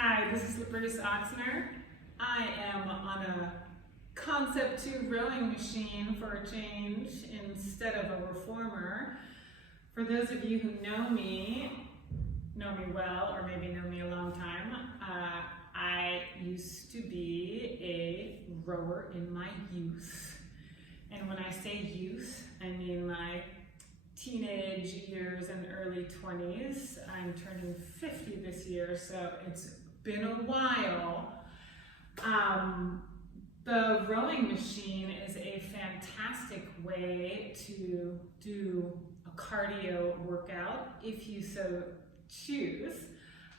Hi, this is LaBriece Ochsner. I am on a Concept 2 rowing machine for a change instead of a reformer. For those of you who know me well, or maybe know me a long time, I used to be a rower in my youth. And when I say youth, I mean my teenage years and early 20s. I'm turning 50 this year, so it's been a while. The rowing machine is a fantastic way to do a cardio workout if you so choose.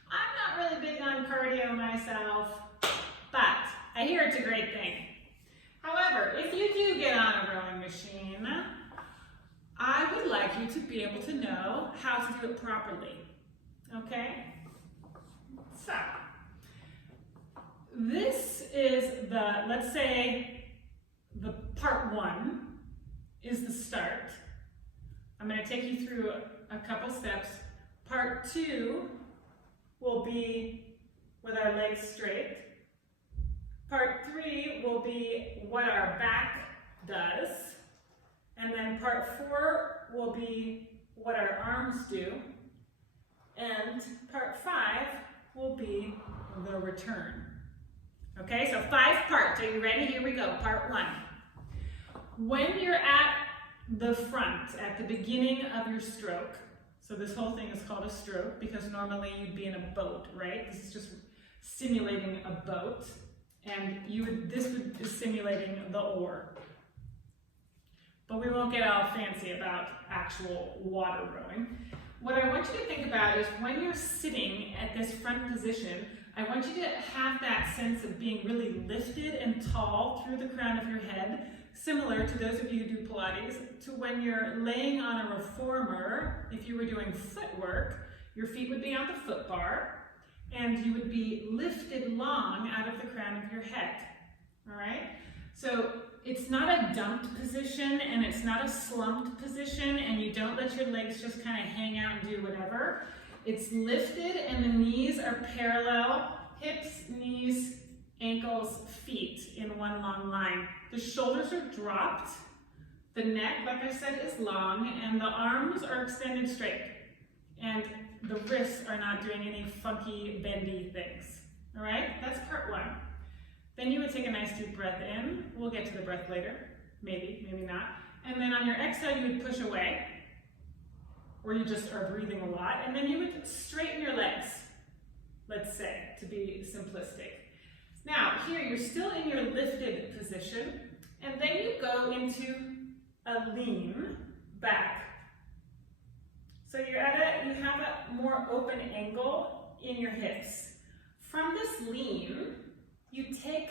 I'm not really big on cardio myself, but I hear it's a great thing. However, if you do get on a rowing machine, I would like you to be able to know how to do it properly, okay? So, this is let's say the part 1 is the start. I'm going to take you through a couple steps. Part 2 will be with our legs straight. Part 3 will be what our back does. And then part 4 will be what our arms do. And part 5 will be the return. Okay, so 5 parts. Are you ready? Here we go. Part 1. When you're at the front, at the beginning of your stroke, so this whole thing is called a stroke because normally you'd be in a boat, right? This is just simulating a boat. And this is simulating the oar. But we won't get all fancy about actual water rowing. What I want you to think about is when you're sitting at this front position, I want you to have that sense of being really lifted and tall through the crown of your head, similar to those of you who do Pilates, to when you're laying on a reformer. If you were doing footwork, your feet would be on the foot bar, and you would be lifted long out of the crown of your head, all right? So it's not a dumped position, and it's not a slumped position, and you don't let your legs just kind of hang out and do whatever. It's lifted, and the knees are parallel, hips, knees, ankles, feet in one long line. The shoulders are dropped, the neck, like I said, is long, and the arms are extended straight. And the wrists are not doing any funky, bendy things. All right, that's part 1. Then you would take a nice deep breath in. We'll get to the breath later, maybe, maybe not. And then on your exhale, you would push away, or you just are breathing a lot. And then you would straighten your legs, let's say, to be simplistic. Now, here you're still in your lifted position, and then you go into a lean back. So you have a more open angle in your hips. From this lean, you take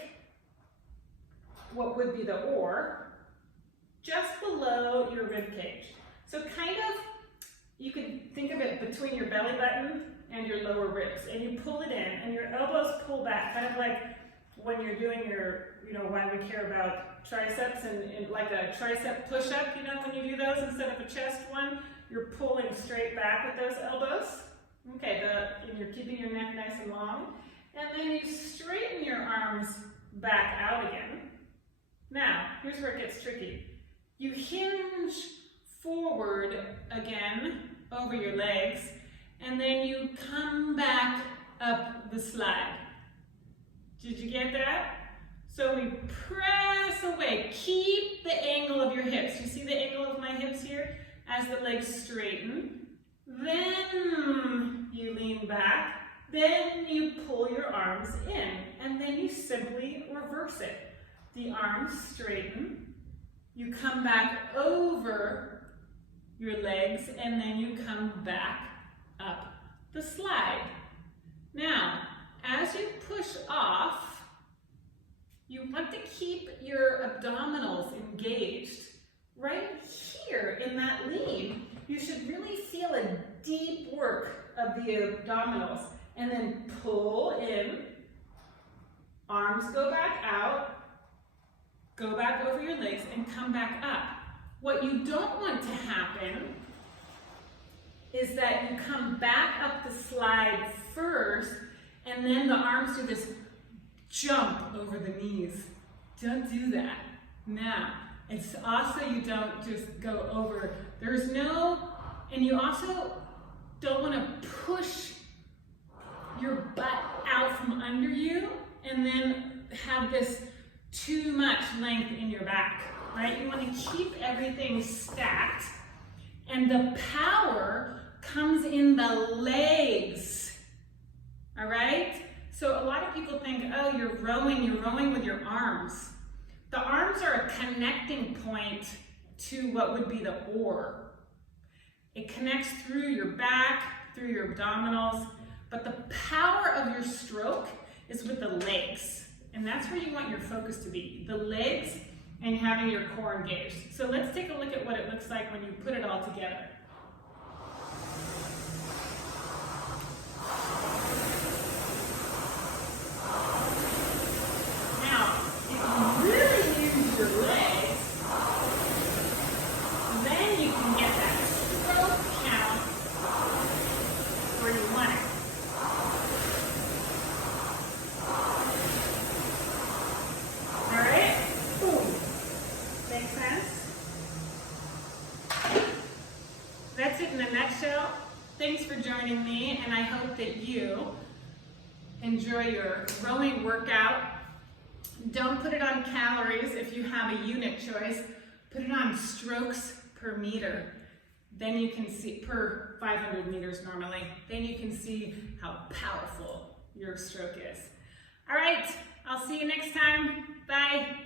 what would be the oar just below your rib cage. So kind of, you can think of it between your belly button and your lower ribs, and you pull it in, and your elbows pull back, kind of like when you're doing your, why we care about triceps and like a tricep push-up, when you do those instead of a chest one, you're pulling straight back with those elbows. Okay, and you're keeping your neck nice and long. And then you straighten your arms back out again. Now, here's where it gets tricky. You hinge forward again over your legs, and then you come back up the slide. Did you get that? So we press away. Keep the angle of your hips. You see the angle of my hips here? As the legs straighten. Then you lean back. Then you pull your arms in, and then you simply reverse it. The arms straighten, you come back over your legs, and then you come back up the slide. Now, as you push off, you want to keep your abdominals engaged. Right here in that lean, you should really feel a deep work of the abdominals. And then pull in, arms go back out, go back over your legs, and come back up. What you don't want to happen is that you come back up the slide first and And then the arms do this jump over the knees. Don't do that. Now, it's also you don't just go over. There's no, and you also don't want to push your butt out from under you and then have this too much length in your back, right? You want to keep everything stacked, and the power comes in the legs, all right? So a lot of people think, oh, you're rowing with your arms. The arms are a connecting point to what would be the oar. It connects through your back, through your abdominals, but the power of your stroke is with the legs. And that's where you want your focus to be, the legs and having your core engaged. So let's take a look at what it looks like when you put it all together. Now, if you really use your legs, then you can get that stroke count where you want it. That's it in a nutshell. Thanks for joining me, and I hope that you enjoy your rowing workout. Don't put it on calories if you have a unit choice. Put it on strokes per meter. Then you can see, per 500 meters normally, then you can see how powerful your stroke is. All right, I'll see you next time. Bye.